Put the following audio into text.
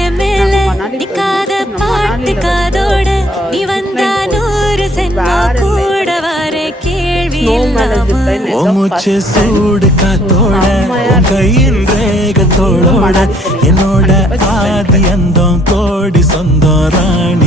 என் மேல நிக்காத பாட்டு காதோட நீ வந்தா 100 சென்மோ கூட வர கேள்வி மூச்சு சூடு காத்தோட கையின் ரேகத்தோட என்னோட ஆதி அந்தம் கோடி சொந்தம் ராணி